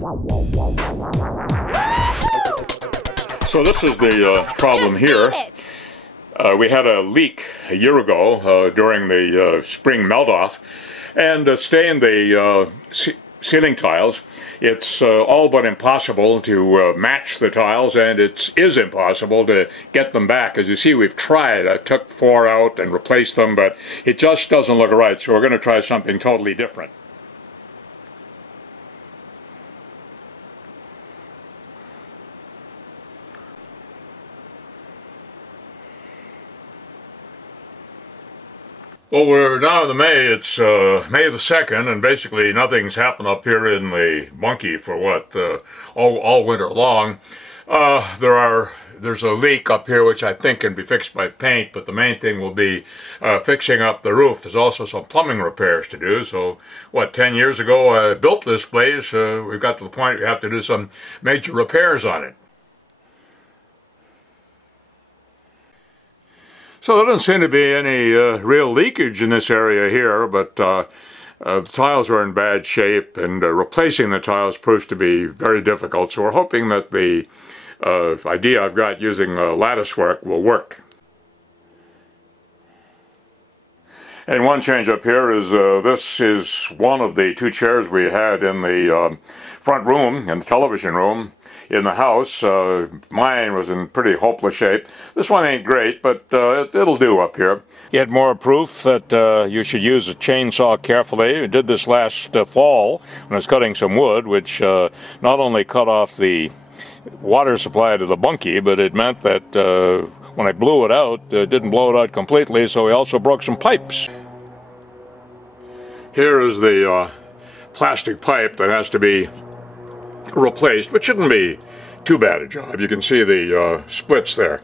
So this is the problem here. We had a leak a year ago during the spring melt-off, and stained the ceiling tiles. It's all but impossible to match the tiles, and it is impossible to get them back. As you see, we've tried. I took 4 out and replaced them, but it just doesn't look right, so we're going to try something totally different. Well, we're now in the May. It's May the 2nd, and basically nothing's happened up here in the bunkie for what, all winter long. There's a leak up here which I think can be fixed by paint, but the main thing will be fixing up the roof. There's also some plumbing repairs to do. So, what, 10 years ago I built this place. We've got to the point we have to do some major repairs on it. So there doesn't seem to be any real leakage in this area here, but the tiles are in bad shape, and replacing the tiles proves to be very difficult. So we're hoping that the idea I've got using lattice work will work. And one change up here is this is one of the 2 chairs we had in the front room, in the television room in the house. Mine was in pretty hopeless shape. This one ain't great, but it'll do up here. Yet more proof that you should use a chainsaw carefully. I did this last fall when I was cutting some wood, which not only cut off the water supply to the bunkie, but it meant that when I blew it out, it didn't blow it out completely, so we also broke some pipes. Here is the plastic pipe that has to be replaced, which shouldn't be too bad a job. You can see the splits there.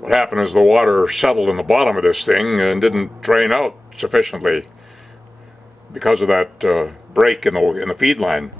What happened is the water settled in the bottom of this thing and didn't drain out sufficiently because of that break in the feed line.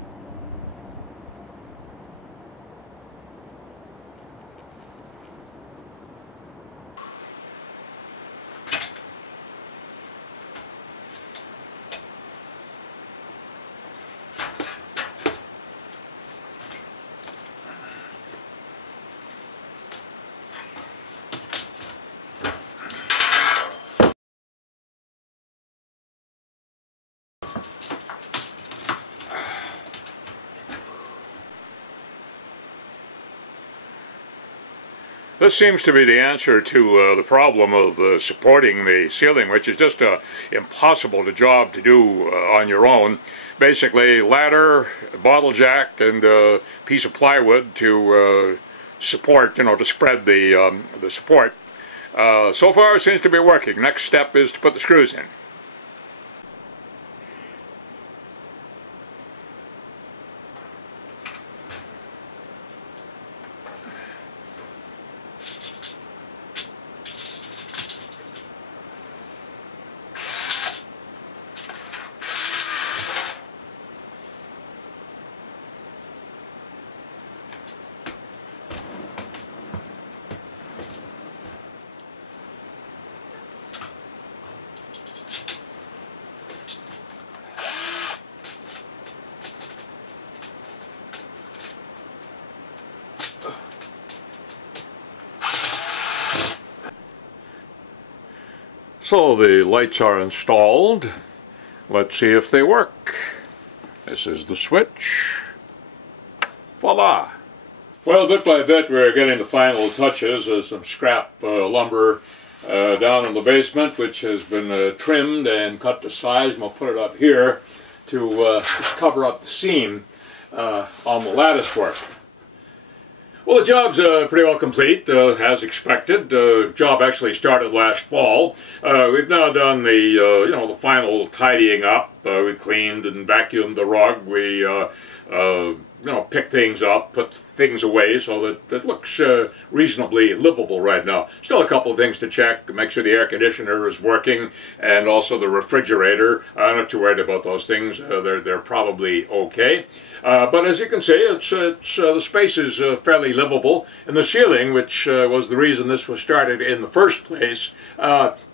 This seems to be the answer to the problem of supporting the ceiling, which is just impossible job to do on your own. Basically, ladder, bottle jack, and a piece of plywood to support, to spread the support. So far, it seems to be working. Next step is to put the screws in. So the lights are installed. Let's see if they work. This is the switch. Voila! Well, bit by bit we're getting the final touches. Some scrap lumber down in the basement, which has been trimmed and cut to size, and we'll put it up here to just cover up the seam on the lattice work. Well, the job's pretty well complete, as expected. The job actually started last fall. We've now done the, the final tidying up. We cleaned and vacuumed the rug. We, picked things up, put things away so that it looks reasonably livable right now. Still a couple of things to check. Make sure the air conditioner is working, and also the refrigerator. I'm not too worried about those things. They're probably okay. But as you can see, the space is fairly livable. And the ceiling, which was the reason this was started in the first place,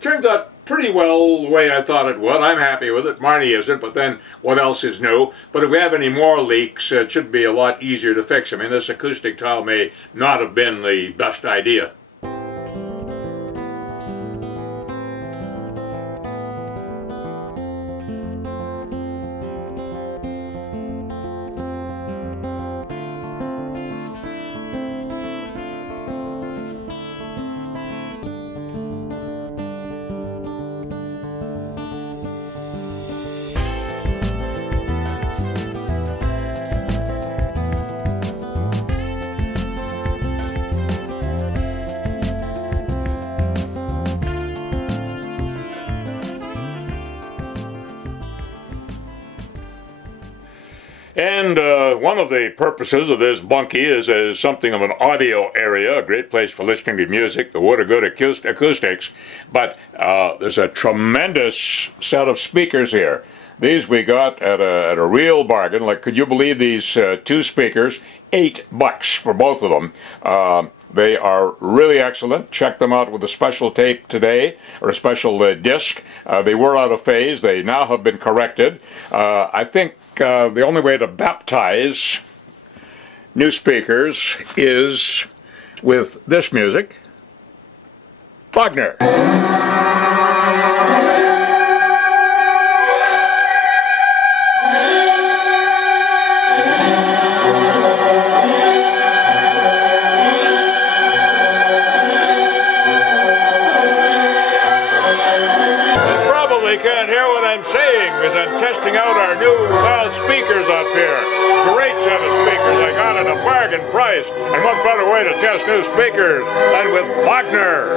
turns out pretty well the way I thought it would. I'm happy with it. Marnie isn't, but then what else is new? But if we have any more leaks, it should be a lot easier to fix. I mean, this acoustic tile may not have been the best idea. And one of the purposes of this bunkie is as something of an audio area, a great place for listening to music. The wood are good acoustics, but there's a tremendous set of speakers here. These we got at a real bargain. Like, could you believe these two speakers? $8 for both of them. They are really excellent. Check them out with a special tape today, or a special disc. They were out of phase. They now have been corrected. I think the only way to baptize new speakers is with this music. Wagner. Can't hear what I'm saying because I'm testing out our new loudspeakers up here. Great set of speakers I got at a bargain price. And what better way to test new speakers than with Wagner?